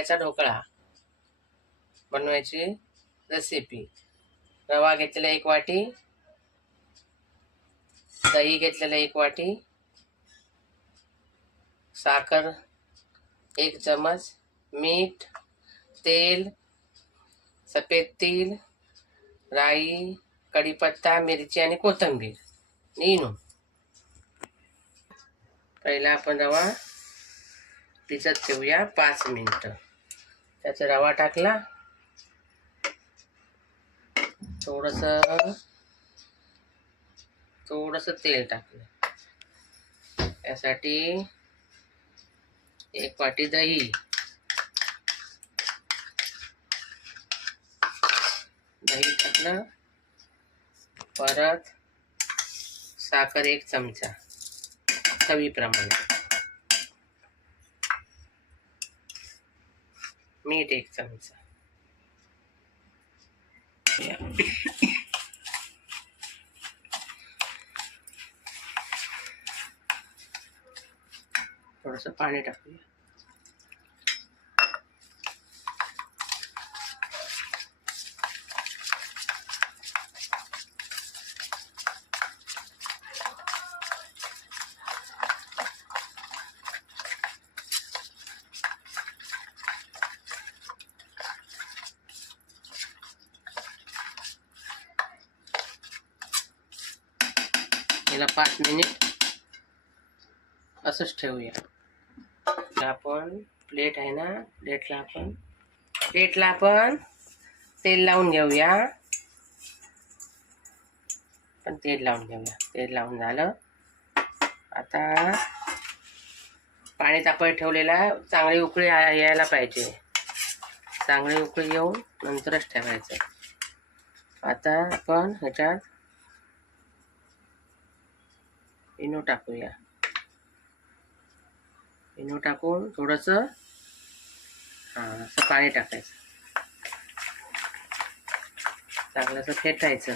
रव्याचा ढोकळा बनवायची रेसिपी. रवा घेतलेला 1 वाटी, दही घेतलेला 1 वाटी, साखर 1 चमच, मीठ, तेल, सफेद तीळ, राई, कढीपत्ता, मिरची आणि कोथिंबीर इनो. पहिला आपण रवा भिजत ठेवूया 5 मिनिटं. त्याचा रवा टाकला, थोडंसं तेल टाकलं. यासाठी 1 वाटी दही टाकलं. परत साखर 1 चमचा चवीप्रमाणे, मीठ 1 चमचा. थोडंसं पाणी टाकूया. याला 5 मिनिट असंच ठेवूया. आपण प्लेट आहे ना, प्लेटला आपण तेल लावून घेऊया. तेल लावून झालं. आता पाणी तापत ठेवलेला, चांगली उकळी यायला पाहिजे. चांगली उकळी येऊन नंतरच ठेवायचं. आता आपण ह्याच्यात इनो टाकूया. इनो टाकून थोडंसं असं पाणी टाकायचं. चांगलं असं फेटायचं.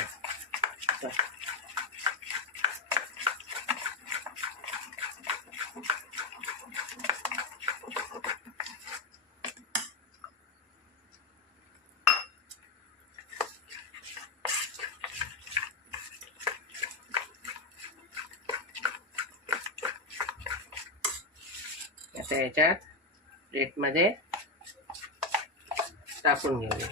आता याच्यात प्लेटमध्ये टाकून घेऊया.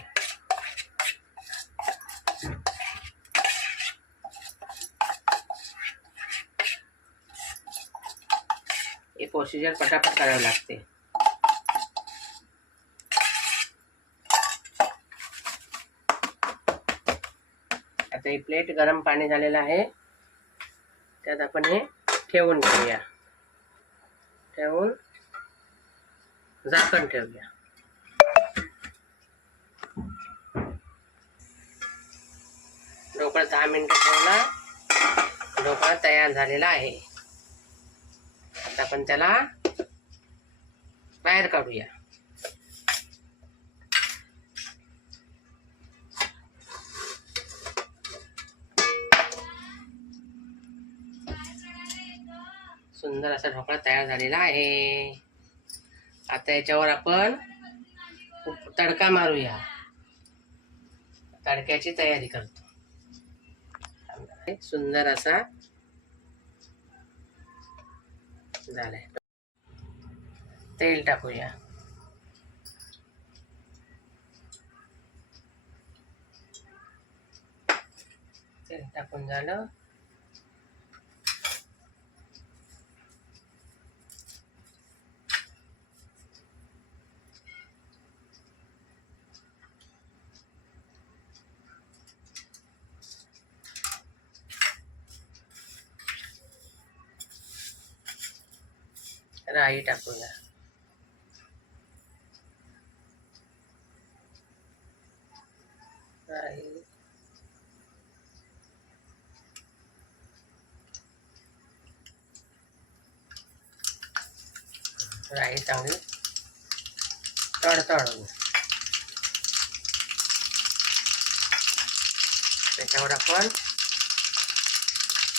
हे प्रोसिजर पटापट करावी लागते. आता ही प्लेट गरम पाणी झालेलं आहे, त्यात आपण हे ठेवून घेऊया. ठेवून झाकण ठेवूया. ढोकळा 10 मिनिटं ठेवला. ढोकळा तयार झालेला आहे. आता आपण त्याला बाहेर काढूया. सुंदर असा ढोकळा तयार झालेला आहे. आता याच्यावर आपण तडका मारूया. तडक्याची तयारी करतो. सुंदर असा झालाय. तेल टाकूया. तेल टाकून झालं. राई टाकूया. राई चांगली तडतडून त्याच्यावर आपण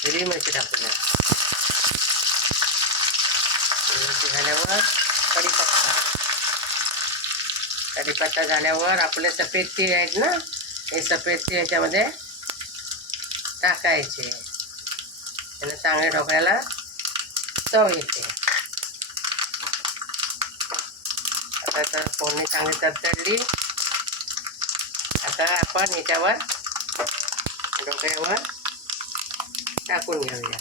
हिरवी मिरची टाकूया. हिरवी मिरची झाल्यावर कढीपत्ता, कढीपत्ता झाल्यावर आपले सफेद तीळ आहेत ना, हे सफेद तीळ याच्यामध्ये टाकायचे. त्याने चांगल्या ढोकळ्याला चव येते. आता तर फोडणी चांगली तडतडली. आता आपण याच्यावर ढोकळ्यावर टाकून घेऊया.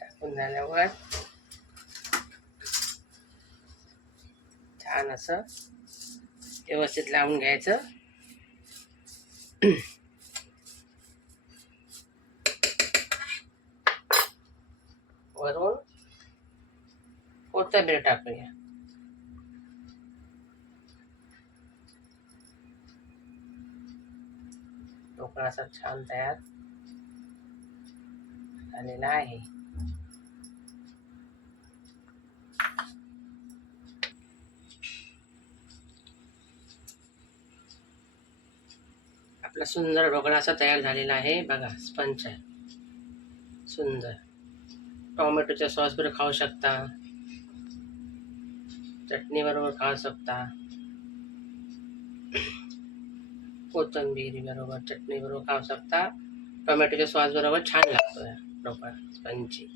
टाकून झाल्यावर छान असं व्यवस्थित लावून घ्यायचं. वरून कोथिंबीर टाकूया. ढोकळा असा छान तयार झालेला आहे. आपला सुंदर ढोकळा असा तयार झालेला आहे. बघा, स्पंच आहे, सुंदर. टोमॅटोच्या सॉस बरोबर खाऊ शकता, चटणी बरोबर खाऊ शकता, कोथिंबीर बरोबर चटणी बरोबर खाऊ शकता. टोमॅटोच्या सॉस बरोबर छान लागतो ढोकळा स्पंची.